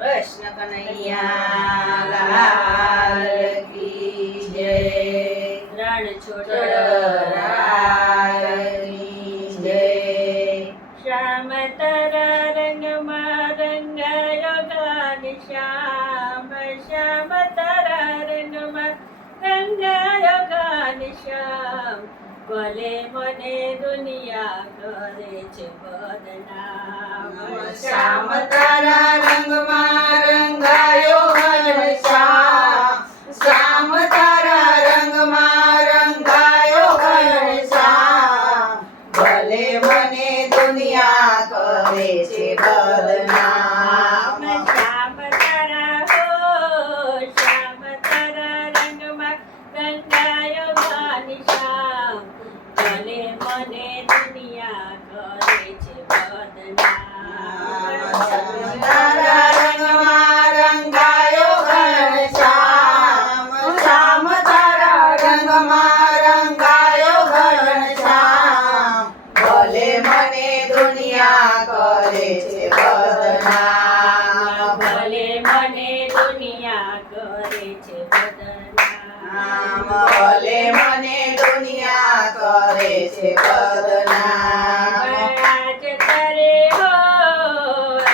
કૃષ્ણ કનૈયા લાલ કી જય. રણછોડરાયની જય. શ્યામ તારા રંગમાં રંગાયો ઘનશ્યામ, શ્યામ તારા રંગમાં રંગાયો ઘનશ્યામ. ભલે મને દુનિયા કરે છે બદનામ, શ્યામ તારા રંગમાં રંગાયો ઘનશ્યામ, શ્યામ તારા રંગમાં રંગાયો ઘનશ્યામ. ભલે મને દુનિયા કરે છે બદનામ. શ્યામ તારા હો, શ્યામ તારા રંગમાં રંગાયો ઘનશ્યામ. ભલે મને દુનિયા કરે છે બદનામ. તારા રંગમાં રંગાયો ઘનશ્યામ, શ્યામ તારા રંગમાં રંગાયો ઘનશ્યામ. ભલે મને દુનિયા કરે છે બદનામ. ભલે મને દુનિયા કરે છે બદનામ. ભલે મને દુનિયા કરે છે બદનામ. આજ તારે હો,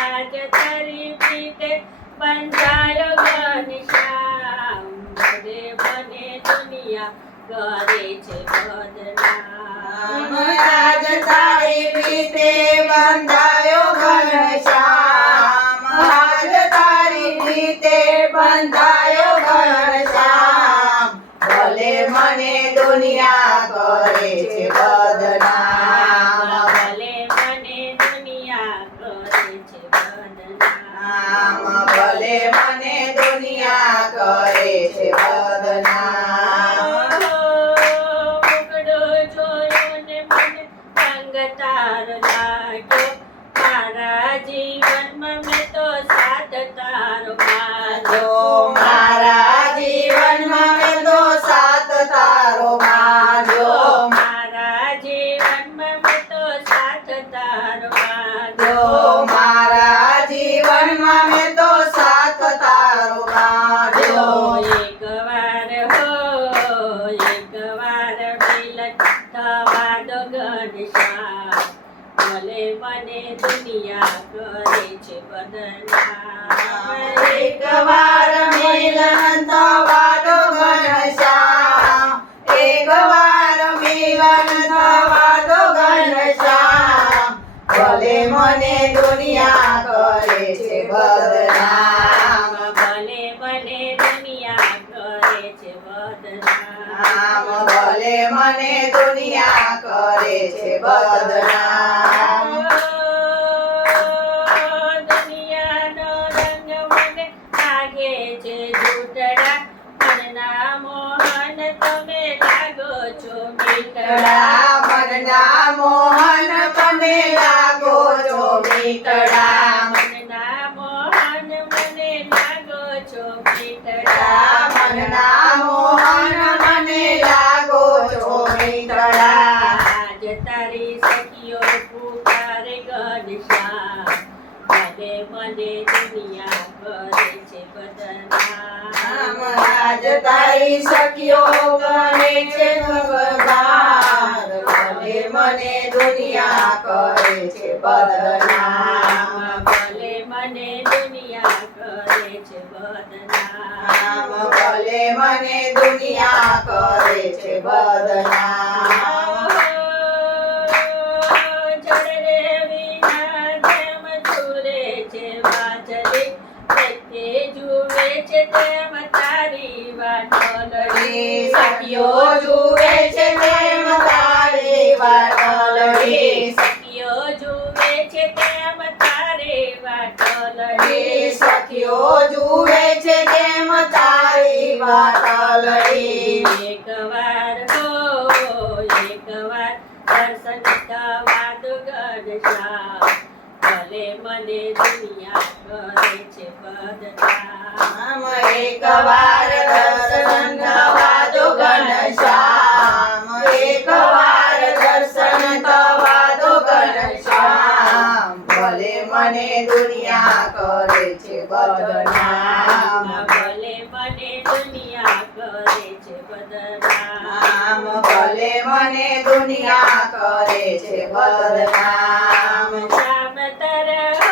આજ તારી પ્રીતે બંધાયો ઘનશ્યામ. ભલે મને દુનિયા કરે છે બદનામ. આજ તારી પ્રીતે બંધાયો ઘનશ્યામ, આજ તારી પ્રીતે બંધાયો ઘનશ્યામ. ભલે મને દુનિયા કરે છે બદનામ. ભલે મને દુનિયા કરે છે બદનામ. ભલે મને દુનિયા કરે છે બદનામ. મુકડો જોયો ને મને રંગ તારો લાગ્યો. મારા જીવનમાં મેં તો સાથ તારો બાંધ્યો. મારા જીવનમાં મેં તો સાથ તારો બાંધ્યો. મારા જીવનમાં મેં તો સાથ તારો બાંધ્યો. મારા જીવનમાં મેં તો સાથ તારો બાંધ્યો. એકવાર હો, એકવાર મિલન થવા દો ઘનશ્યામ. ભલે મને દુનિયા કરે છે બદનામ. એકવાર મિલન થવા દો ઘનશ્યામ, એકવાર મિલન થવા દો ઘનશ્યામ. ભલે મને દુનિયા કરે છે બદનામ. ભલે મને દુનિયા કરે છે બદનામ. ભલે મને દુનિયા કરે છે બદનામ. દુનિયાનો રંગ મને લાગે છે જૂઠડા. મનના મોહન તમે લાગો છો મીઠડા. મનના મોહન તમે લાગો છો મીઠડા. મનના મોહન મને લાગો છો મીઠડા. મનના મોહન મને લાગો છો મીઠડા. આજ તારી સખીઓ પુકારે ઘનશ્યામ. ભલે મને દુનિયા કરે છે બદનામ. આજ તારી સખીઓ કરે છે ભગવાન. ભલે મને દુનિયા કરે છે બદનામ. ભલે મને દુનિયા કરે છે બદનામ. ભલે મને દુનિયા કરે છે બદનામ. જડરે વિના જેમ ઝૂરે છે વાજળી. તે જુએ છે તેમ તારી વાટોલડી. સખીઓ જુએ છે તેમ તારી વાટોલડી. સખીઓ જુએ છે તેમ તારી વાટોલડી. સખીઓ જુએ છે તેમ તારી વાટોલડી. એકવાર હો, એકવાર દર્શન થવા દો ઘનશ્યામ. ભલે મને દુનિયા કરે છે બદનામ. એકવાર દર્શન થવા દો ઘનશ્યામ, એકવાર દર્શન થવા દો ઘનશ્યામ. ભલે મને દુનિયા કરે છે બદનામ ભલે મને દુનિયા કરે છે બદનામ ભલે મને દુનિયા કરે છે બદનામ શ્યામ તારા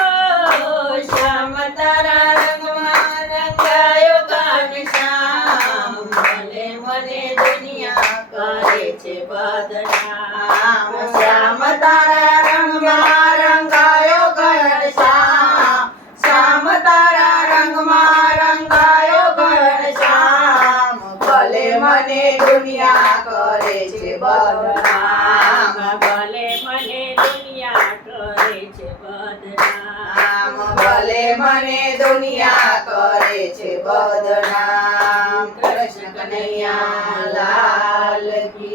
શ્યામ તારા રંગમાં રંગાયો ઘનશ્યામ ભલે મને દુનિયા કરે છે બદનામ શ્યામ તારા રંગમાં રંગાયો ઘનશ્યામ શ્યામ તારા રંગમાં રંગાયો ઘનશ્યામ ભલે મને દુનિયા કરે છે બદનામ ભલે મને દુનિયા કરે છે બદનામ ભલે મને દુનિયા કરે છે બદનામ કૃષ્ણ કનૈયા લાલ કી